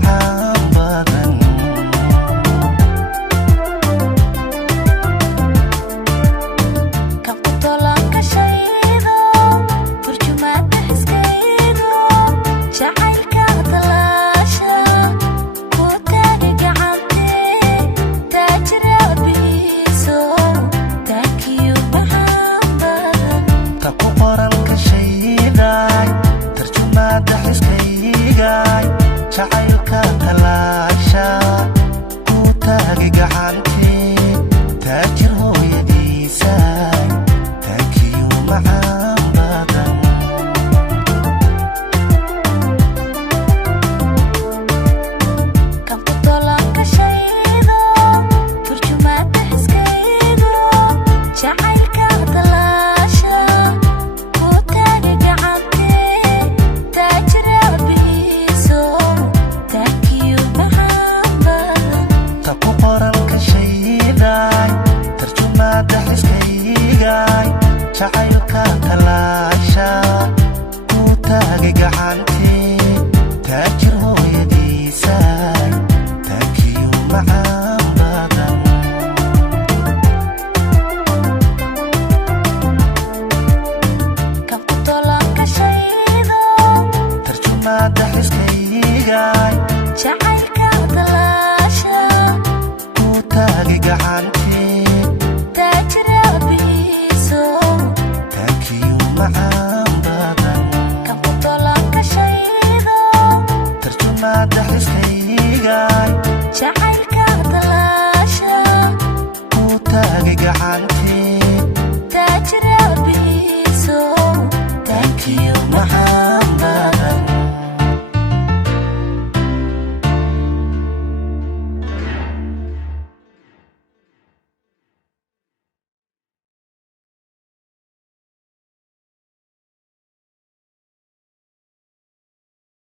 macaan badan. Jacaylka talaasha ku taagi gacantii taajir hooyadiisa taakiyo macaan badan. Kan ku toolan ka shaydo turjumaada xiskaydo jacaylka talaasha ku taagi gacantii taajir hooyadiisa jacaylka talaasha ku taagi gacantii taajir hooyadiisa taakiyo macaan badan. Kan ku toolan ka shaydo tarjumaada xiskaygay jacaylka talaasha ku taagi gacantii taajir hooyadiisa taakiyo macaan badan. Kan ku toolan ka shaydo tarjumaada xiskaygay jacaylka talaasha ku taagi gacantii